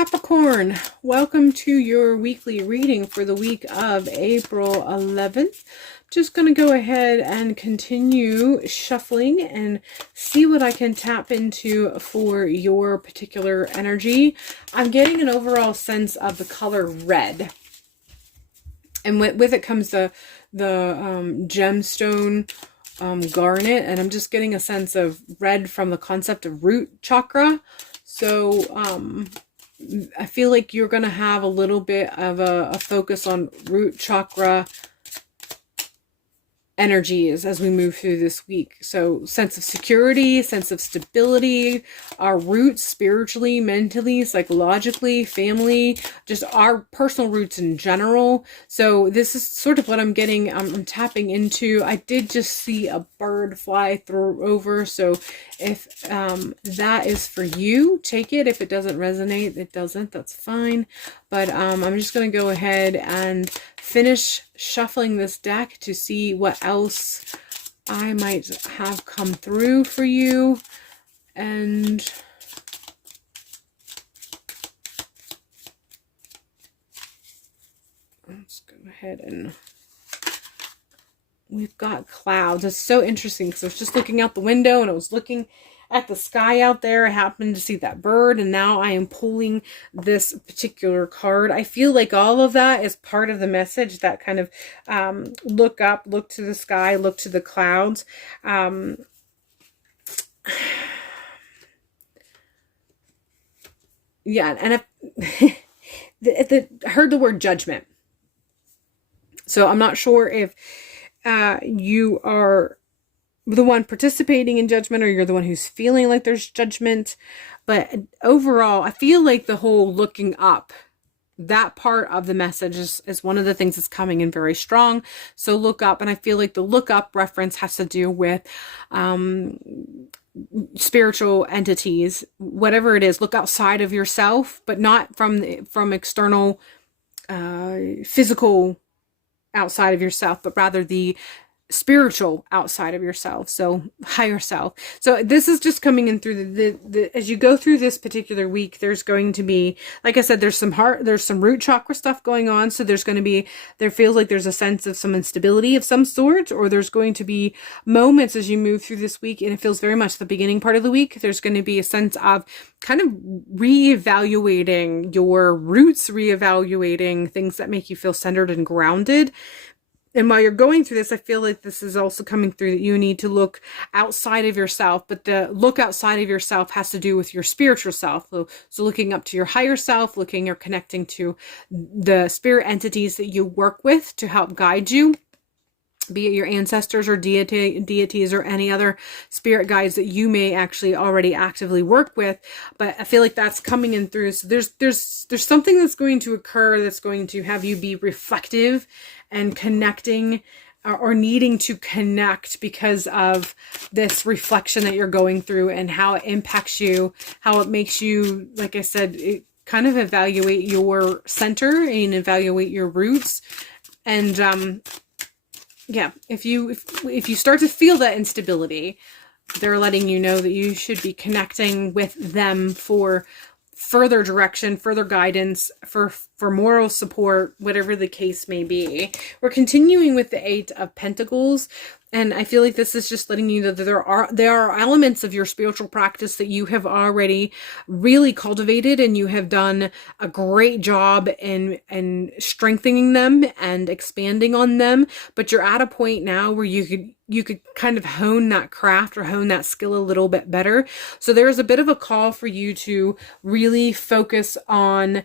Capricorn, welcome to your weekly reading for the week of April 11th. Just going to go ahead and continue shuffling and see what I can tap into for your particular energy. I'm getting an overall sense of the color red. And with it comes the gemstone garnet. And I'm just getting a sense of red from the concept of root chakra. So I feel like you're going to have a little bit of a focus on root chakra energies as we move through this week. So sense of security, sense of stability, our roots spiritually, mentally, psychologically, family, just our personal roots in general. So this is sort of what I'm getting. I'm tapping into. I did just see a bird fly through over. So if that is for you, take it. If it doesn't resonate, it doesn't. That's fine. But I'm just going to go ahead and finish shuffling this deck to see what else I might have come through for you. And let's go ahead and we've got clouds. It's so interesting because I was just looking out the window and I was looking at the sky out there. I happened to see that bird, and now I am pulling this particular card. I feel like all of that is part of the message, that kind of look up, look to the sky, look to the clouds. Yeah, and I heard the word judgment. So I'm not sure if you are the one participating in judgment or you're the one who's feeling like there's judgment. But overall, I feel like the whole looking up, that part of the message is one of the things that's coming in very strong. So look up, and I feel like the look up reference has to do with spiritual entities, whatever it is. Look outside of yourself, but not from external physical outside of yourself, but rather the spiritual outside of yourself, so higher self. So this is just coming in through the as you go through this particular week. There's going to be, like I said, there's some root chakra stuff going on. So there feels like there's a sense of some instability of some sort, or there's going to be moments as you move through this week, and it feels very much the beginning part of the week. There's going to be a sense of kind of reevaluating your roots, reevaluating things that make you feel centered and grounded. And while you're going through this, I feel like this is also coming through that you need to look outside of yourself. But the look outside of yourself has to do with your spiritual self. So looking up to your higher self, looking or connecting to the spirit entities that you work with to help guide you, be it your ancestors or deities or any other spirit guides that you may actually already actively work with. But I feel like that's coming in through. So there's something that's going to occur that's going to have you be reflective and connecting or needing to connect because of this reflection that you're going through and how it impacts you, how it makes you, like I said, kind of evaluate your center and evaluate your roots. And yeah, if you start to feel that instability, they're letting you know that you should be connecting with them for further direction, further guidance, for moral support, whatever the case may be. We're continuing with the 8 of Pentacles. And I feel like this is just letting you know that there are elements of your spiritual practice that you have already really cultivated, and you have done a great job in strengthening them and expanding on them. But you're at a point now where you could kind of hone that craft or hone that skill a little bit better. So there's a bit of a call for you to really focus on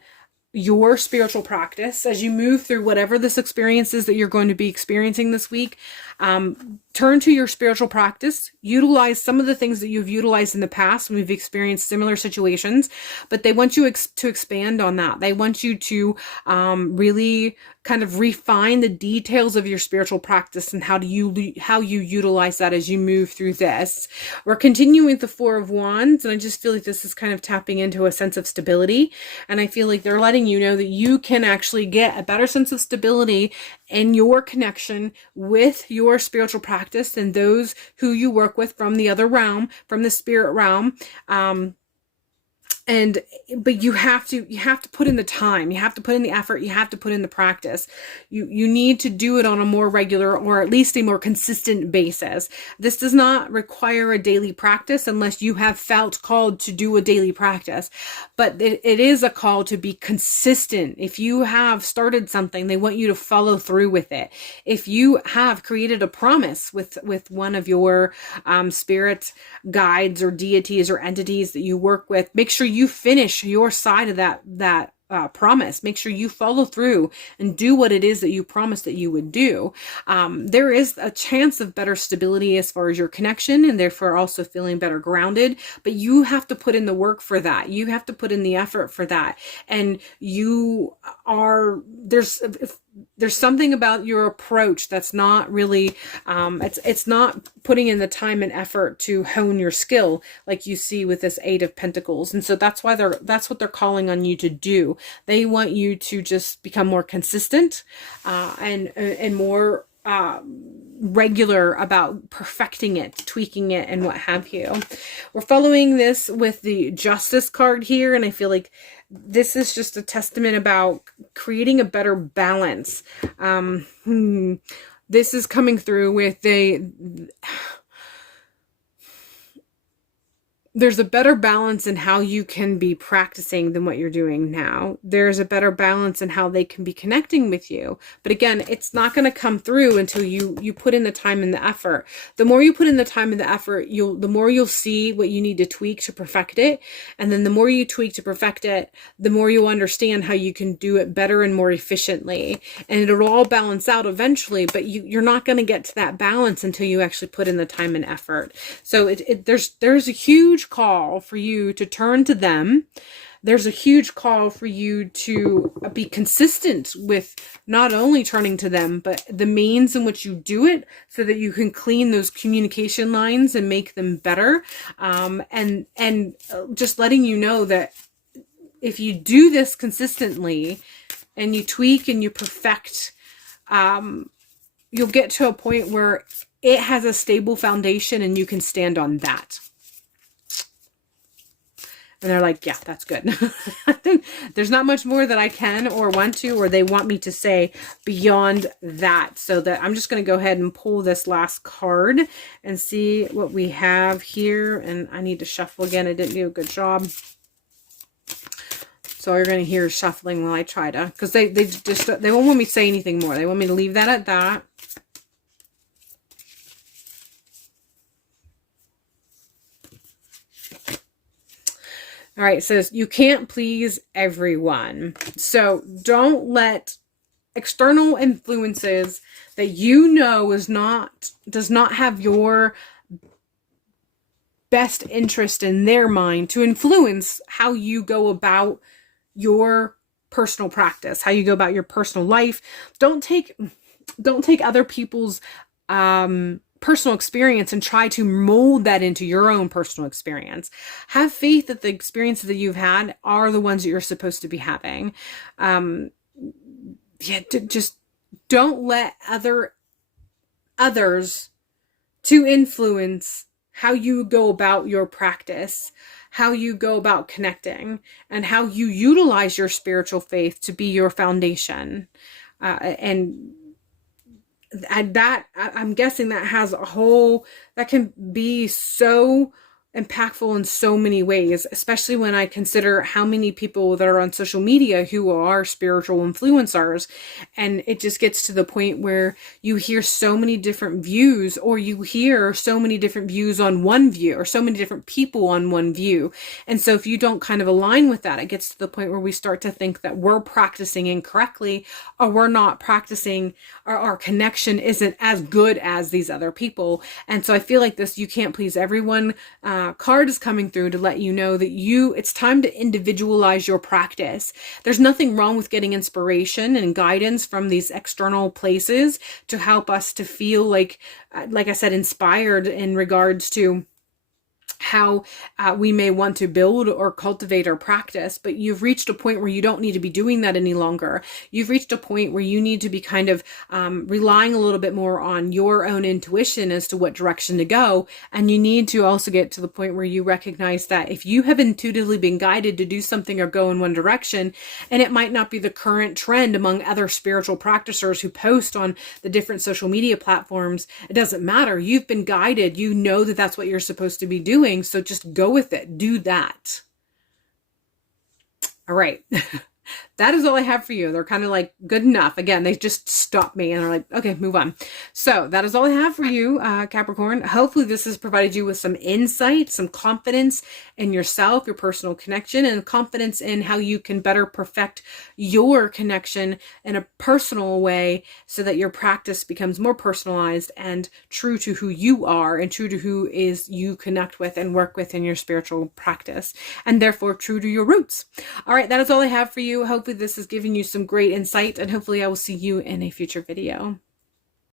your spiritual practice as you move through whatever this experience is that you're going to be experiencing this week. Turn to your spiritual practice, utilize some of the things that you've utilized in the past when we've experienced similar situations, but they want you to expand on that. They want you to really kind of refine the details of your spiritual practice and how you utilize that as you move through this. We're continuing with the 4 of Wands, and I just feel like this is kind of tapping into a sense of stability, and I feel like they're letting you know that you can actually get a better sense of stability in your connection with your spiritual practice and those who you work with from the other realm, from the spirit realm. And but you have to put in the time, you have to put in the effort, you have to put in the practice. You need to do it on a more regular, or at least a more consistent basis. This does not require a daily practice unless you have felt called to do a daily practice, but it is a call to be consistent. If you have started something, they want you to follow through with it. If you have created a promise with one of your spirit guides or deities or entities that you work with, make sure you finish your side of that promise. Make sure you follow through and do what it is that you promised that you would do. There is a chance of better stability as far as your connection, and therefore also feeling better grounded, but you have to put in the work for that. You have to put in the effort for that. And there's something about your approach that's not really, it's not putting in the time and effort to hone your skill like you see with this Eight of Pentacles. And so that's what they're calling on you to do. They want you to just become more consistent, and more regular about perfecting it, tweaking it, and what have you. We're following this with the Justice card here, and I feel like this is just a testament about creating a better balance. This is coming through with there's a better balance in how you can be practicing than what you're doing now. There's a better balance in how they can be connecting with you. But again, it's not going to come through until you put in the time and the effort. The more you put in the time and the effort, the more you'll see what you need to tweak to perfect it. And then the more you tweak to perfect it, the more you'll understand how you can do it better and more efficiently. And it'll all balance out eventually, but you're not going to get to that balance until you actually put in the time and effort. So there's a huge call for you to turn to them. There's a huge call for you to be consistent with not only turning to them, but the means in which you do it, so that you can clean those communication lines and make them better. And just letting you know that if you do this consistently and you tweak and you perfect, you'll get to a point where it has a stable foundation and you can stand on that. And they're like, yeah, that's good. There's not much more that I can or want to, or they want me to say beyond that. So that I'm just going to go ahead and pull this last card and see what we have here. And I need to shuffle again. I didn't do a good job. So you're going to hear shuffling while I try to, because they won't want me to say anything more. They want me to leave that at that. All right, it says you can't please everyone. So don't let external influences that you know does not have your best interest in their mind to influence how you go about your personal practice, how you go about your personal life. Don't take other people's personal experience and try to mold that into your own personal experience. Have faith that the experiences that you've had are the ones that you're supposed to be having. Just don't let others to influence how you go about your practice, how you go about connecting, and how you utilize your spiritual faith to be your foundation. And that, I'm guessing that has that can be so impactful in so many ways, especially when I consider how many people that are on social media who are spiritual influencers. And it just gets to the point where you hear so many different views, or you hear so many different views on one view, or so many different people on one view. And so if you don't kind of align with that, it gets to the point where we start to think that we're practicing incorrectly, or we're not practicing, or our connection isn't as good as these other people. And so I feel like this, you can't please everyone, card is coming through to let you know that it's time to individualize your practice. There's nothing wrong with getting inspiration and guidance from these external places to help us to feel like I said, inspired in regards to how we may want to build or cultivate our practice, but you've reached a point where you don't need to be doing that any longer. You've reached a point where you need to be kind of relying a little bit more on your own intuition as to what direction to go. And you need to also get to the point where you recognize that if you have intuitively been guided to do something or go in one direction, and it might not be the current trend among other spiritual practitioners who post on the different social media platforms, it doesn't matter. You've been guided. You know that that's what you're supposed to be doing. So just go with it. Do that. All right. That is all I have for you. They're kind of like, good enough. Again, they just stopped me and they're like, okay, move on. So that is all I have for you, Capricorn. Hopefully this has provided you with some insight, some confidence in yourself, your personal connection, and confidence in how you can better perfect your connection in a personal way so that your practice becomes more personalized and true to who you are and true to who is you connect with and work with in your spiritual practice, and therefore true to your roots. All right, that is all I have for you. Hopefully this has given you some great insight, and hopefully I will see you in a future video.